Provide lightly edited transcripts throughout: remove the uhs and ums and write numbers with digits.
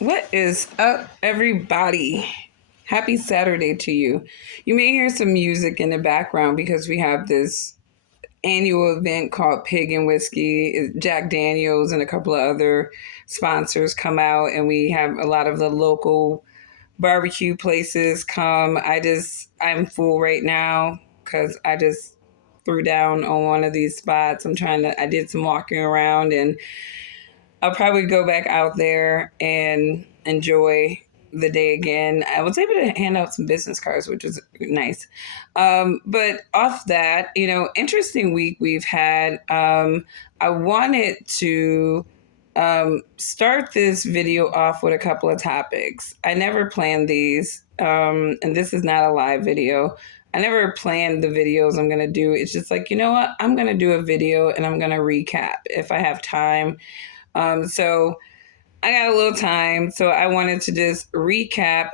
What is up, everybody? Happy Saturday to you. You may hear some music in the background because we have this annual event called Pig and Whiskey. Jack Daniels and a couple of other sponsors come out, and we have a lot of the local barbecue places come. I'm full right now because I just threw down on one of these spots. I did some walking around, and I'll probably go back out there and enjoy the day again. I was able to hand out some business cards, which was nice. But off that, interesting week we've had. I wanted to start this video off with a couple of topics. I never planned these, and this is not a live video. I never planned the videos I'm going to do. It's just like, you know what? I'm going to do a video and I'm going to recap if I have time. So I got a little time, so I wanted to just recap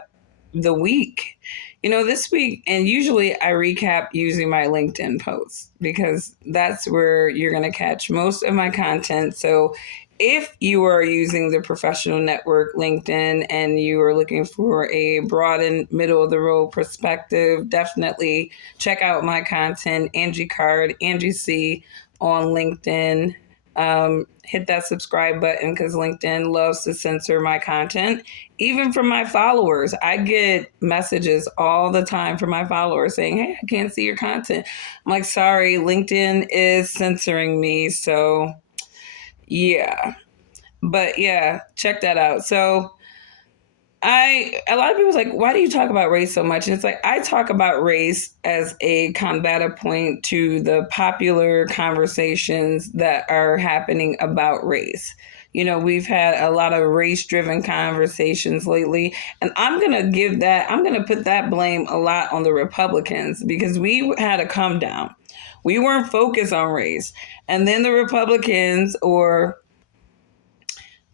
the week. This week, and usually I recap using my LinkedIn posts because that's where you're going to catch most of my content. So if you are using the professional network LinkedIn and you are looking for a broad and middle of the road perspective, definitely check out my content, Angie Card, Angie C on LinkedIn. Hit that subscribe button because LinkedIn loves to censor my content. Even from my followers, I get messages all the time from my followers saying, "Hey, I can't see your content." I'm like, sorry, LinkedIn is censoring me. So yeah, but yeah, check that out. So a lot of people's like, why do you talk about race so much? And it's like, I talk about race as a combative point to the popular conversations that are happening about race. We've had a lot of race driven conversations lately, and I'm going to put that blame a lot on the Republicans because we had a come down. We weren't focused on race. And then the Republicans or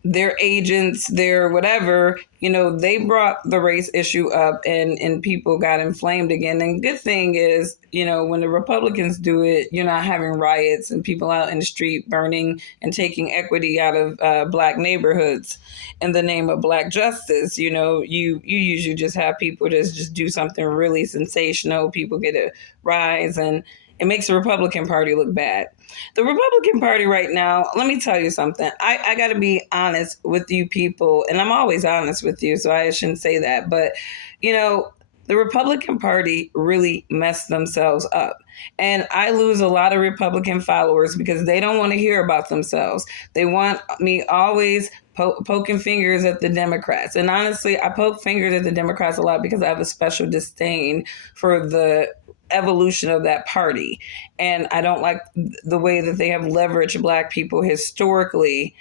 their agents, their whatever, they brought the race issue up and people got inflamed again. And good thing is, when the Republicans do it, you're not having riots and people out in the street burning and taking equity out of black neighborhoods in the name of black justice. You usually just have people just do something really sensational. People get a rise and it makes the Republican Party look bad. The Republican Party right now, let me tell you something. I got to be honest with you people, and I'm always honest with you, so I shouldn't say that. But, the Republican Party really messed themselves up. And I lose a lot of Republican followers because they don't want to hear about themselves. They want me always poking fingers at the Democrats. And honestly, I poke fingers at the Democrats a lot because I have a special disdain for the evolution of that party. And I don't like the way that they have leveraged black people historically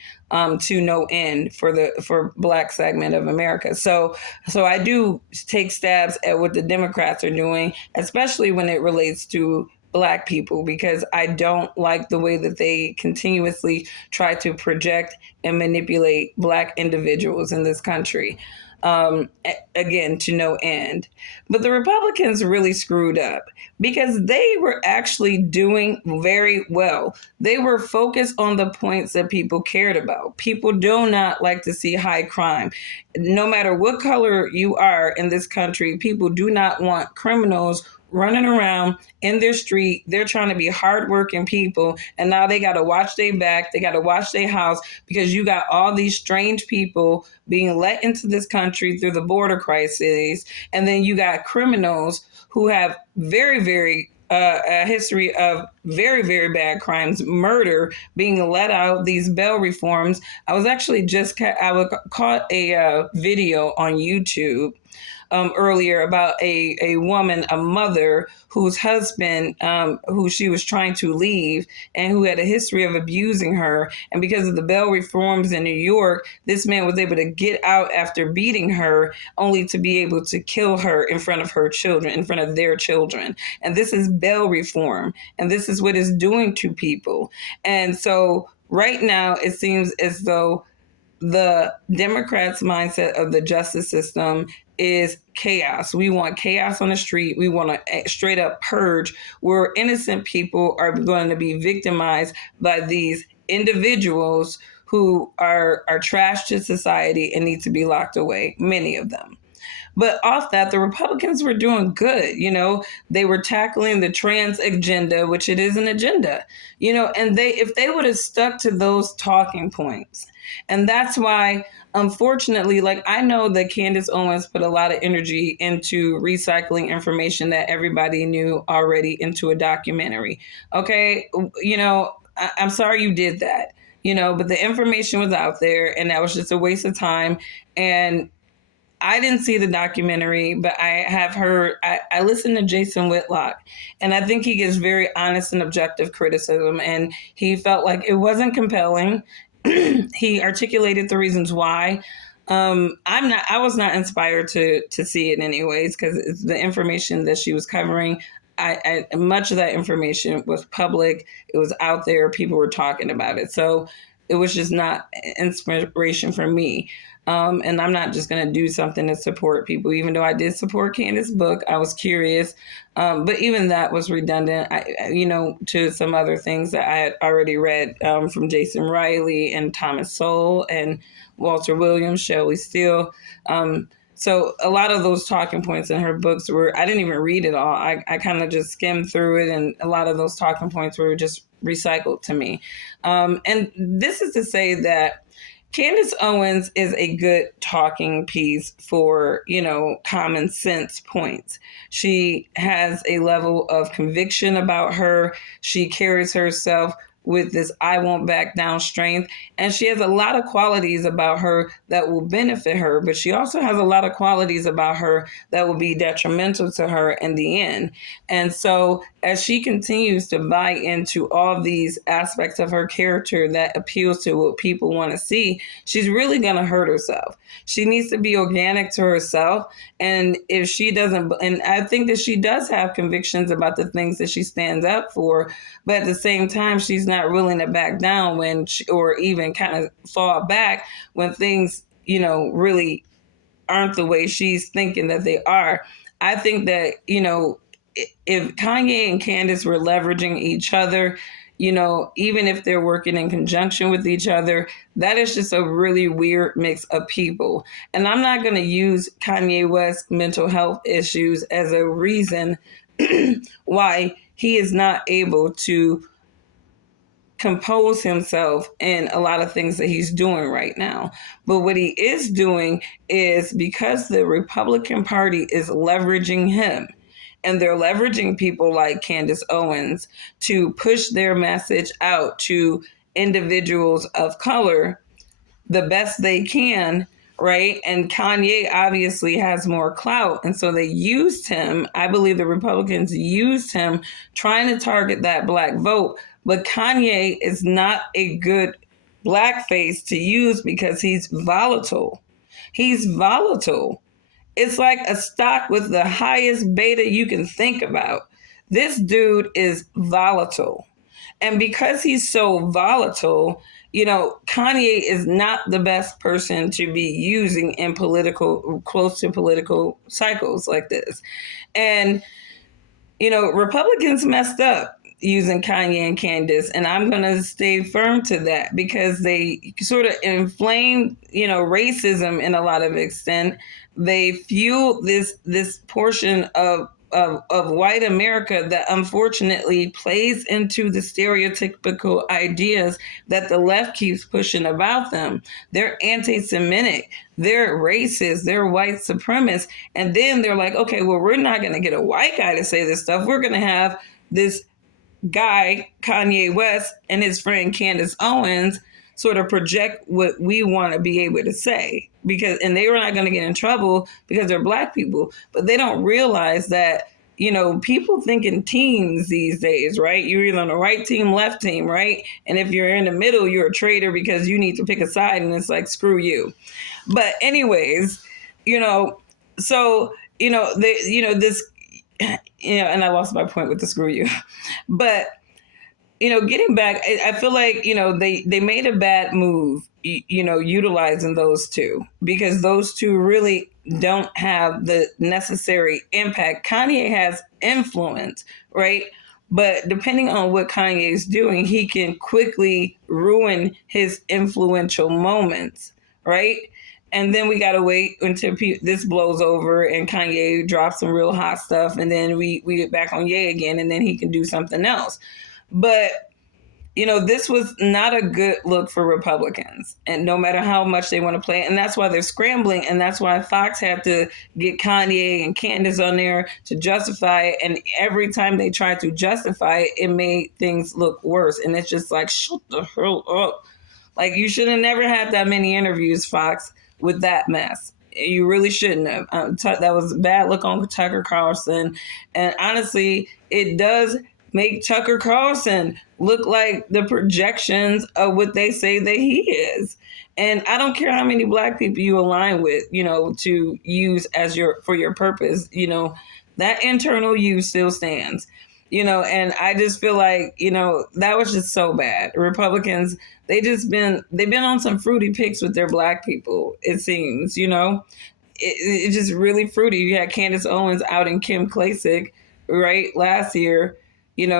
to no end for black segment of America. So I do take stabs at what the Democrats are doing, especially when it relates to black people, because I don't like the way that they continuously try to project and manipulate black individuals in this country. Again, to no end. But the Republicans really screwed up because they were actually doing very well. They were focused on the points that people cared about. People do not like to see high crime. No matter what color you are in this country, people do not want criminals running around in their street. They're trying to be hardworking people, and now they got to watch their back. They got to watch their house because you got all these strange people being let into this country through the border crisis, and then you got criminals who have very, very a history of very, very bad crimes, murder, being let out, these bail reforms. I was actually caught a video on YouTube earlier about a woman, a mother whose husband, who she was trying to leave and who had a history of abusing her. And because of the bail reforms in New York, this man was able to get out after beating her only to be able to kill her in front of her children, in front of their children. And this is bail reform. And this is what it's doing to people. And so right now, it seems as though the Democrats' mindset of the justice system is chaos. We want chaos on the street. We want to straight up purge where innocent people are going to be victimized by these individuals who are trash to society and need to be locked away, many of them. But off that, the Republicans were doing good. They were tackling the trans agenda, which it is an agenda, and if they would have stuck to those talking points. And that's why, unfortunately, like, I know that Candace Owens put a lot of energy into recycling information that everybody knew already into a documentary. Okay. I'm sorry you did that, but the information was out there and that was just a waste of time. And I didn't see the documentary, but I have heard, I listened to Jason Whitlock, and I think he gives very honest and objective criticism. And he felt like it wasn't compelling. He articulated the reasons why. I was not inspired to see it anyways, because the information that she was covering, much of that information was public. It was out there. People were talking about it. So it was just not inspiration for me. And I'm not just going to do something to support people, even though I did support Candace's book. I was curious. But even that was redundant, to some other things that I had already read from Jason Riley and Thomas Sowell and Walter Williams, Shelley Steele. So a lot of those talking points in her books I didn't even read it all. I kind of just skimmed through it, and a lot of those talking points were just recycled to me. And this is to say that Candace Owens is a good talking piece for, common sense points. She has a level of conviction about her. She carries herself with this I won't back down strength. And she has a lot of qualities about her that will benefit her, but she also has a lot of qualities about her that will be detrimental to her in the end. And so as she continues to buy into all these aspects of her character that appeals to what people want to see, she's really going to hurt herself. She needs to be organic to herself. And if she doesn't, and I think that she does have convictions about the things that she stands up for, but at the same time, she's not willing to back down or even kind of fall back when things, really aren't the way she's thinking that they are. I think that, if Kanye and Candace were leveraging each other, even if they're working in conjunction with each other, that is just a really weird mix of people. And I'm not going to use Kanye West's mental health issues as a reason why he is not able to compose himself in a lot of things that he's doing right now. But what he is doing is, because the Republican Party is leveraging him, and they're leveraging people like Candace Owens to push their message out to individuals of color the best they can, right? And Kanye obviously has more clout. And so they used him. I believe the Republicans used him trying to target that black vote. But Kanye is not a good blackface to use because he's volatile. He's volatile. It's like a stock with the highest beta you can think about. This dude is volatile. And because he's so volatile, Kanye is not the best person to be using in close to political cycles like this. And, Republicans messed up using Kanye and Candace, and I'm going to stay firm to that, because they sort of inflame, racism in a lot of extent. They fuel this portion of white America that unfortunately plays into the stereotypical ideas that the left keeps pushing about them. They're anti-Semitic, they're racist, they're white supremacists, and then they're like, okay, well, we're not going to get a white guy to say this stuff. We're going to have this guy, Kanye West, and his friend Candace Owens sort of project what we want to be able to say, and they were not going to get in trouble because they're black people. But they don't realize that, people think in teams these days, right? You're either on the right team, left team, right? And if you're in the middle, you're a traitor because you need to pick a side, and it's like, screw you. But anyways, so, this, and I lost my point with the screw you. But, getting back, I feel like, they made a bad move, utilizing those two, because those two really don't have the necessary impact. Kanye has influence, right? But depending on what Kanye is doing, he can quickly ruin his influential moments, right? And then we gotta wait until this blows over and Kanye drops some real hot stuff, and then we get back on Ye again, and then he can do something else. But this was not a good look for Republicans, and no matter how much they want to play it, and that's why they're scrambling, and that's why Fox had to get Kanye and Candace on there to justify it, and every time they tried to justify it, it made things look worse, and it's just like, shut the hell up. Like, you should have never had that many interviews, Fox, with that mess. You really shouldn't have. That was a bad look on Tucker Carlson, and honestly, it does make Tucker Carlson look like the projections of what they say that he is. And I don't care how many black people you align with, to use as for your purpose, that internal you still stands. And I just feel like, that was just so bad. Republicans, they've been on some fruity picks with their black people, it seems, it's just really fruity. You had Candace Owens out in Kim Klacik, right, last year.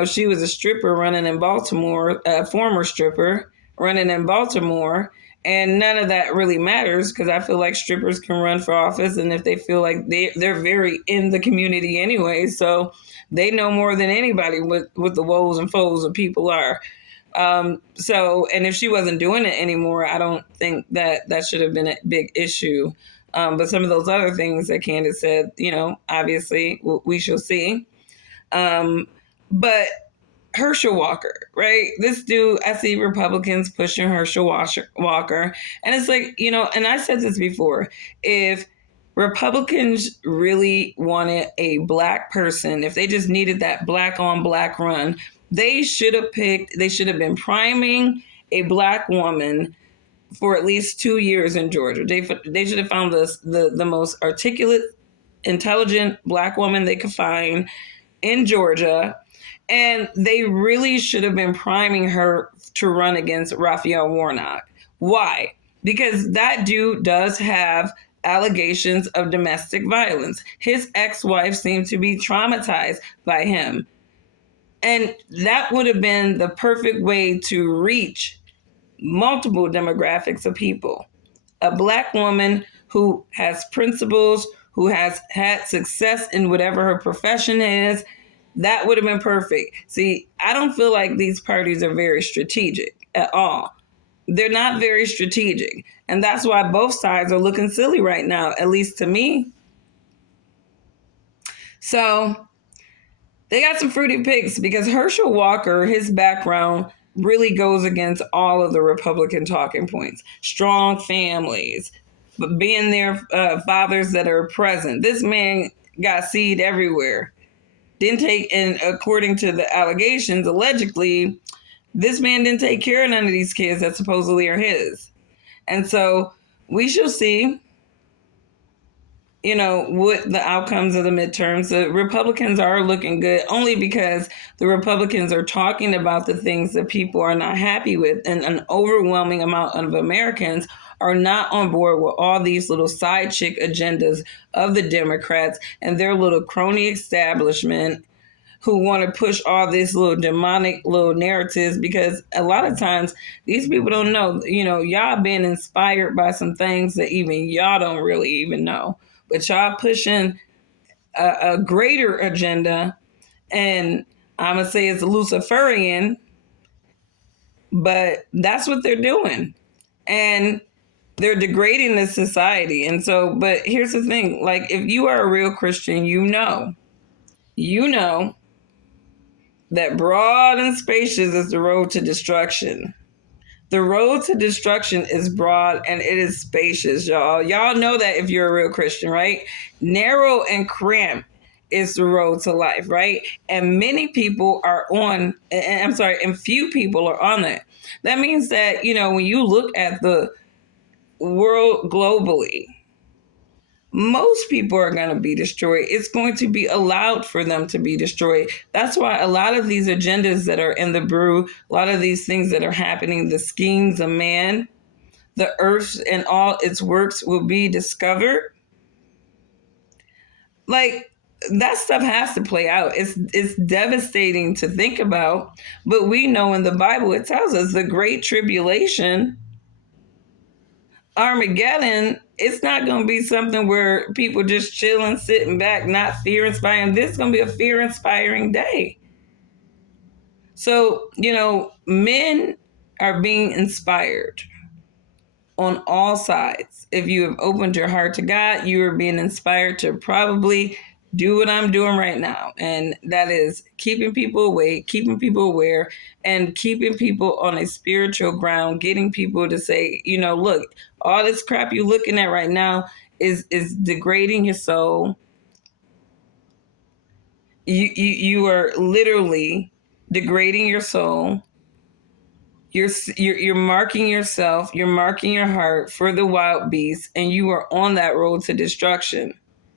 She was a stripper running in Baltimore, a former stripper running in Baltimore. And none of that really matters because I feel like strippers can run for office. And if they feel like they're very in the community anyway, so they know more than anybody what the woes and foes of people are. And if she wasn't doing it anymore, I don't think that should have been a big issue. But some of those other things that Candace said, obviously we shall see. But Herschel Walker, right? This dude, I see Republicans pushing Herschel Walker. And it's like, and I said this before, if Republicans really wanted a black person, if they just needed that black on black run, they should have been priming a black woman for at least 2 years in Georgia. They should have found the most articulate, intelligent black woman they could find in Georgia. And they really should have been priming her to run against Raphael Warnock. Why? Because that dude does have allegations of domestic violence. His ex-wife seemed to be traumatized by him. And that would have been the perfect way to reach multiple demographics of people. A black woman who has principles, who has had success in whatever her profession is, that would have been perfect. See, I don't feel like these parties are very strategic at all. They're not very strategic. And that's why both sides are looking silly right now, at least to me. So they got some fruity picks because Herschel Walker, his background really goes against all of the Republican talking points. Strong families, being their fathers that are present. This man got seed everywhere. Didn't take, and according to the allegations, allegedly, this man didn't take care of none of these kids that supposedly are his. And so we shall see, what the outcomes of the midterms. The Republicans are looking good only because the Republicans are talking about the things that people are not happy with. And an overwhelming amount of Americans are not on board with all these little side chick agendas of the Democrats and their little crony establishment who want to push all these little demonic little narratives, because a lot of times these people don't know, y'all been inspired by some things that even y'all don't really even know, but y'all pushing a greater agenda, and I'm going to say it's Luciferian, but that's what they're doing. And they're degrading this society. And so, but here's the thing, like, if you are a real Christian, you know that broad and spacious is the road to destruction. The road to destruction is broad and it is spacious, y'all. Y'all know that if you're a real Christian, right? Narrow and cramped is the road to life, right? And many people are on, and few people are on it. That means that, when you look at the world globally, most people are going to be destroyed. It's going to be allowed for them to be destroyed. That's why a lot of these agendas that are in the brew, a lot of these things that are happening, the schemes of man, the earth and all its works will be discovered. Like, that stuff has to play out. It's devastating to think about, but we know in the Bible it tells us the great tribulation, Armageddon, it's not going to be something where people just chilling, sitting back, not fear inspiring. This is going to be a fear inspiring day. So, men are being inspired on all sides. If you have opened your heart to God, you are being inspired to probably do what I'm doing right now. And that is keeping people awake, keeping people aware, and keeping people on a spiritual ground, getting people to say, look, all this crap you're looking at right now is degrading your soul. You are literally degrading your soul. You're marking yourself, you're marking your heart for the wild beast, and you are on that road to destruction.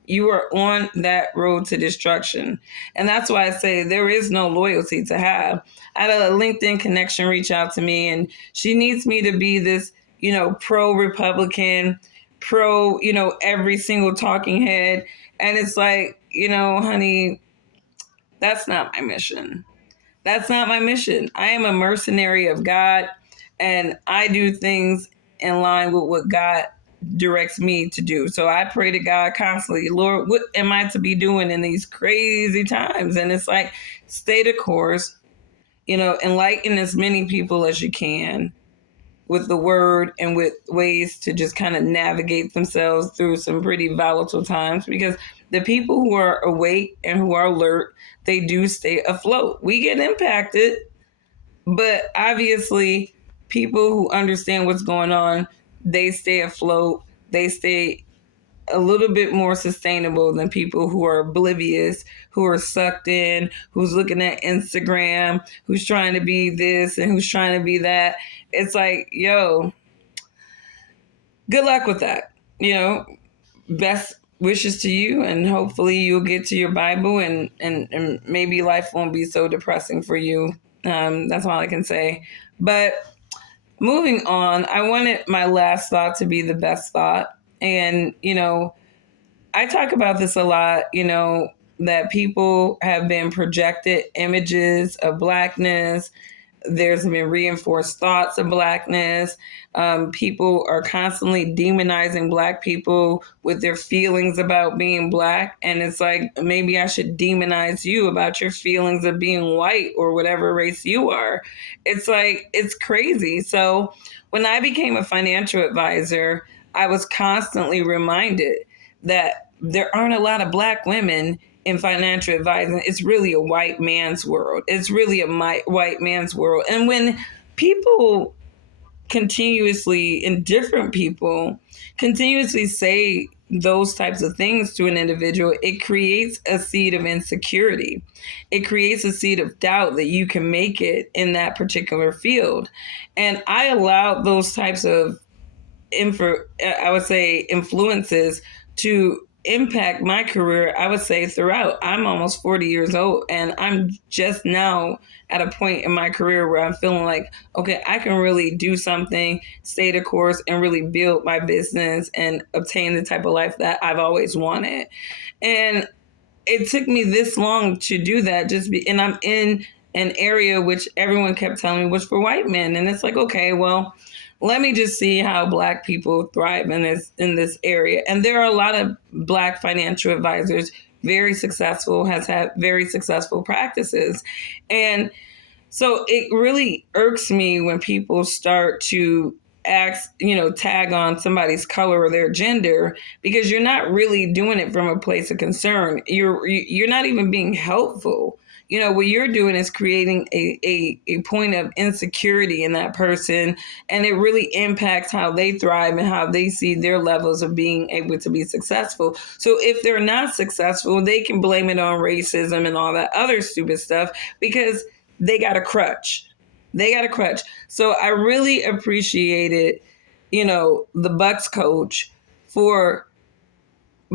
You are on that road to destruction. And that's why I say there is no loyalty to have. I had a LinkedIn connection reach out to me, and she needs me to be this, pro-Republican, every single talking head. And it's like, honey, that's not my mission. That's not my mission. I am a mercenary of God, and I do things in line with what God directs me to do. So I pray to God constantly, Lord, what am I to be doing in these crazy times? And it's like, stay the course, enlighten as many people as you can with the word and with ways to just kind of navigate themselves through some pretty volatile times, because the people who are awake and who are alert, they do stay afloat. We get impacted, but obviously people who understand what's going on, they stay afloat. They stay a little bit more sustainable than people who are oblivious, who are sucked in, who's looking at Instagram, who's trying to be this and who's trying to be that. It's like, yo, good luck with that. Best wishes to you, and hopefully you'll get to your Bible, and maybe life won't be so depressing for you. That's all I can say. But moving on, I wanted my last thought to be the best thought. And, I talk about this a lot, that people have been projected images of Blackness. There's been reinforced thoughts of Blackness. People are constantly demonizing Black people with their feelings about being Black. And it's like, maybe I should demonize you about your feelings of being white or whatever race you are. It's like, it's crazy. So when I became a financial advisor, I was constantly reminded that there aren't a lot of Black women in financial advising. It's really a white man's world. It's really a white man's world. And when people different people continuously say those types of things to an individual, it creates a seed of insecurity. It creates a seed of doubt that you can make it in that particular field. And I allowed those types of influences to impact my career, I would say, throughout. I'm almost 40 years old, and I'm just now at a point in my career where I'm feeling like, okay, I can really do something, stay the course, and really build my business and obtain the type of life that I've always wanted. And it took me this long to do that, and I'm in an area which everyone kept telling me was for white men. And it's like, okay, well, let me just see how Black people thrive in this area. And there are a lot of Black financial advisors, very successful, has had very successful practices. And so it really irks me when people start to tag on somebody's color or their gender, because you're not really doing it from a place of concern. You're not even being helpful. What you're doing is creating a point of insecurity in that person, and it really impacts how they thrive and how they see their levels of being able to be successful. So if they're not successful, they can blame it on racism and all that other stupid stuff because they got a crutch. So I really appreciated, the Bucks coach for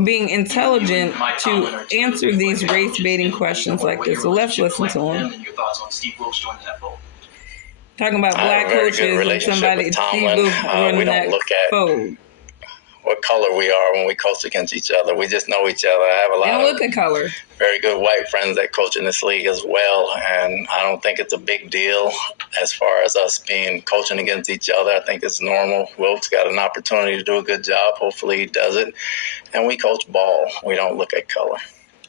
being intelligent to answer these race-baiting questions like this. So let's listen to him. Talking about Black coaches and somebody, Steve Wilkes joining that fold. what color we are when we coach against each other. We just know each other. I have a They don't lot look at color. very good white friends that coach in this league as well, and I don't think it's a big deal as far as us being coaching against each other. I think it's normal. Wilt's got an opportunity to do a good job. Hopefully he does it. And we coach ball. We don't look at color.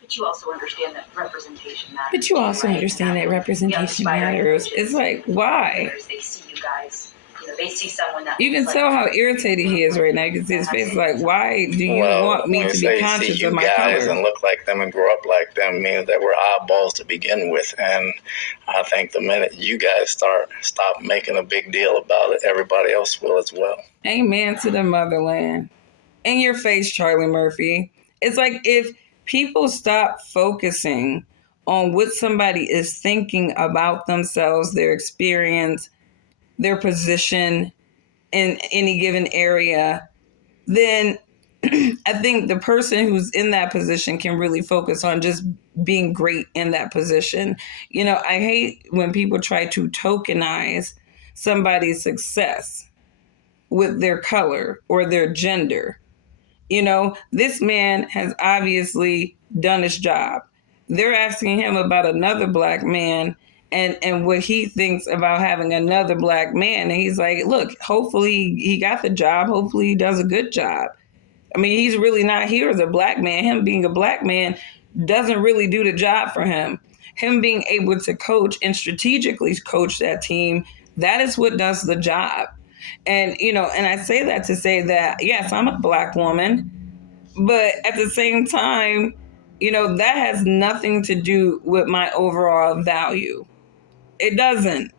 But you also understand that representation matters. But you also understand that representation matters. It's like, why? They see you guys. They see someone that you can tell how irritated he is right now. You can see his face like, why do you want me to be conscious of my guys color? And look like them and grow up like them means that we're oddballs to begin with. And I think the minute you guys stop making a big deal about it, everybody else will as well. Amen to the motherland. In your face, Charlie Murphy. It's like if people stop focusing on what somebody is thinking about themselves, their experience, their position in any given area, then I think the person who's in that position can really focus on just being great in that position. I hate when people try to tokenize somebody's success with their color or their gender. This man has obviously done his job. They're asking him about another black man and what he thinks about having another black man. And he's like, look, hopefully he got the job. Hopefully he does a good job. I mean, he's really not here as a black man. Him being a black man doesn't really do the job for him. Him being able to coach and strategically coach that team, that is what does the job. And, and I say that to say that, yes, I'm a black woman, but at the same time, that has nothing to do with my overall value. It doesn't.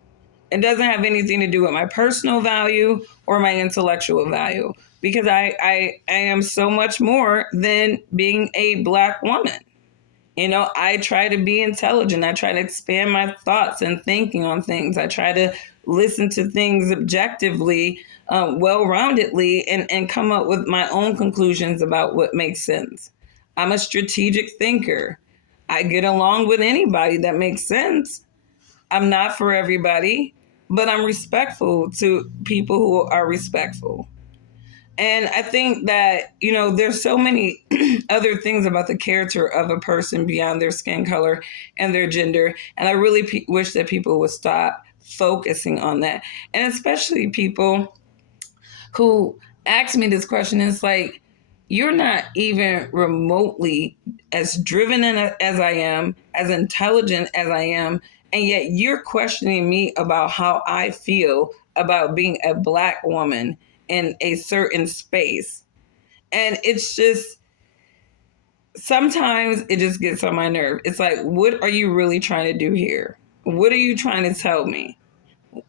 It doesn't have anything to do with my personal value or my intellectual value, because I am so much more than being a black woman. I try to be intelligent. I try to expand my thoughts and thinking on things. I try to listen to things objectively, well-roundedly, and come up with my own conclusions about what makes sense. I'm a strategic thinker. I get along with anybody that makes sense. I'm not for everybody, but I'm respectful to people who are respectful. And I think that, there's so many other things about the character of a person beyond their skin color and their gender. And I really wish that people would stop focusing on that. And especially people who ask me this question, it's like, you're not even remotely as driven as I am, as intelligent as I am, and yet you're questioning me about how I feel about being a black woman in a certain space. And it's just, sometimes it just gets on my nerve. It's like, what are you really trying to do here? What are you trying to tell me?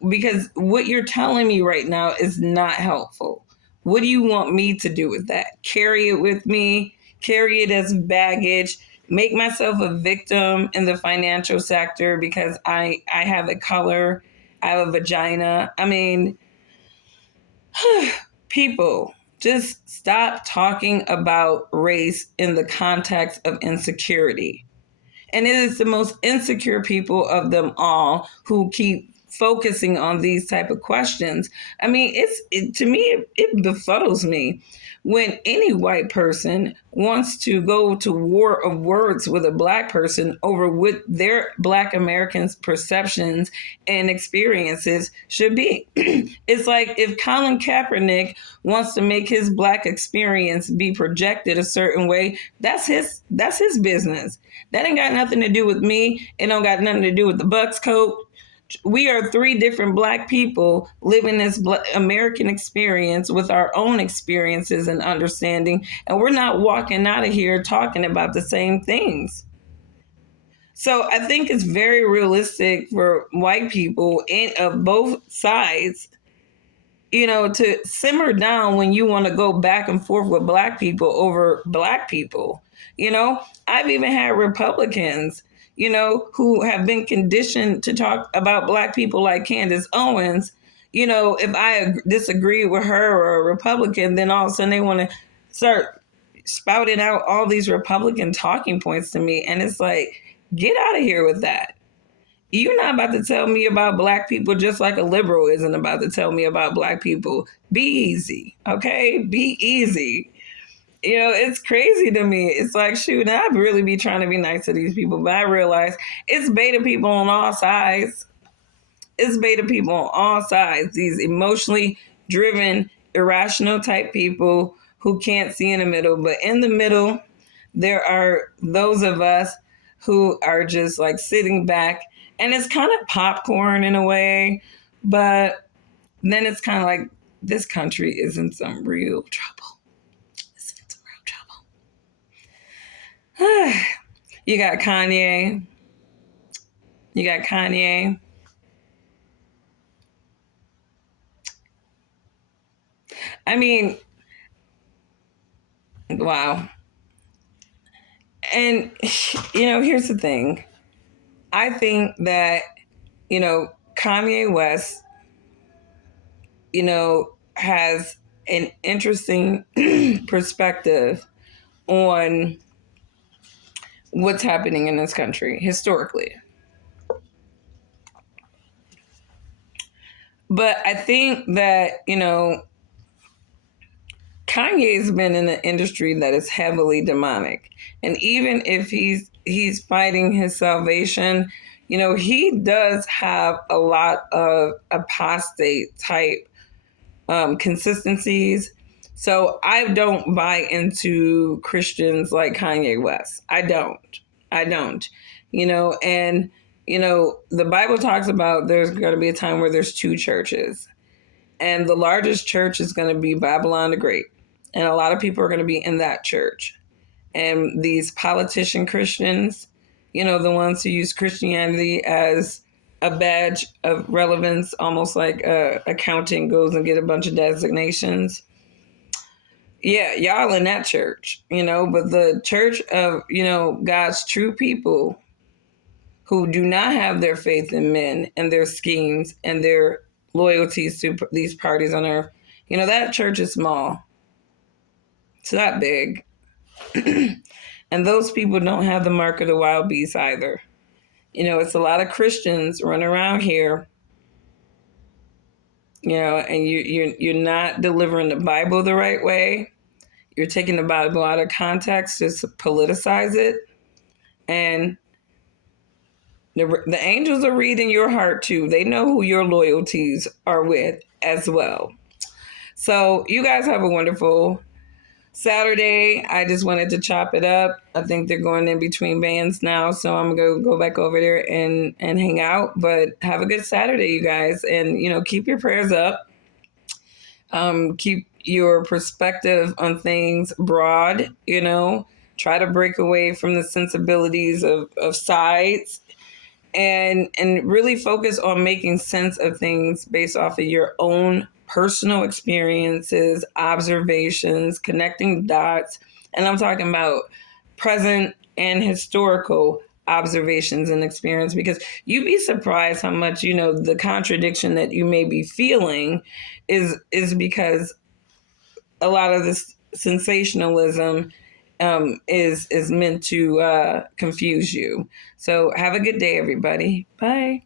Because what you're telling me right now is not helpful. What do you want me to do with that? Carry it with me, carry it as baggage, make myself a victim in the financial sector because I have a color, I have a vagina. I mean, people, just stop talking about race in the context of insecurity. And it is the most insecure people of them all who keep focusing on these type of questions. I mean, to me, it befuddles me when any white person wants to go to war of words with a black person over what their black Americans' perceptions and experiences should be. It's like if Colin Kaepernick wants to make his black experience be projected a certain way, that's his business. That ain't got nothing to do with me. It don't got nothing to do with the Bucks coat. We are three different black people living this American experience with our own experiences and understanding, and we're not walking out of here talking about the same things. So I think it's very realistic for white people of both sides, to simmer down when you want to go back and forth with black people over black people. I've even had Republicans who have been conditioned to talk about black people like Candace Owens. If I disagree with her or a Republican, then all of a sudden they want to start spouting out all these Republican talking points to me. And it's like, get out of here with that. You're not about to tell me about black people just like a liberal isn't about to tell me about black people. Be easy, okay? Be easy. It's crazy to me. It's like, shoot, I'd really be trying to be nice to these people, but I realize it's beta people on all sides. It's beta people on all sides. These emotionally driven, irrational type people who can't see in the middle. But in the middle, there are those of us who are just like sitting back, and it's kind of popcorn in a way, but then it's kind of like this country is in some real trouble. It's in some real trouble. You got Kanye. I mean, wow. And, here's the thing. I think that, Kanye West, has an interesting perspective on what's happening in this country historically. But I think that, Kanye's been in an industry that is heavily demonic. And even if he's fighting his salvation, he does have a lot of apostate type consistencies. So I don't buy into Christians like Kanye West. I don't. And the Bible talks about there's going to be a time where there's two churches. And the largest church is going to be Babylon the Great. And a lot of people are going to be in that church. And these politician Christians, the ones who use Christianity as a badge of relevance, almost like accounting goes and get a bunch of designations. Yeah, y'all in that church, but the church of, God's true people who do not have their faith in men and their schemes and their loyalties to these parties on earth, that church is small. It's not big. And those people don't have the mark of the wild beast either. It's a lot of Christians running around here, and you're not delivering the Bible the right way. You're taking the Bible out of context to politicize it. And the angels are reading your heart too. They know who your loyalties are with as well. So you guys have a wonderful Saturday. I just wanted to chop it up. I think they're going in between bands now, so I'm going to go back over there and hang out. But have a good Saturday, you guys. And, keep your prayers up. Keep your perspective on things broad, Try to break away from the sensibilities of sides. And really focus on making sense of things based off of your own personal experiences, observations, connecting dots. And I'm talking about present and historical observations and experience, because you'd be surprised how much, the contradiction that you may be feeling is because a lot of this sensationalism is meant to confuse you. So have a good day, everybody. Bye.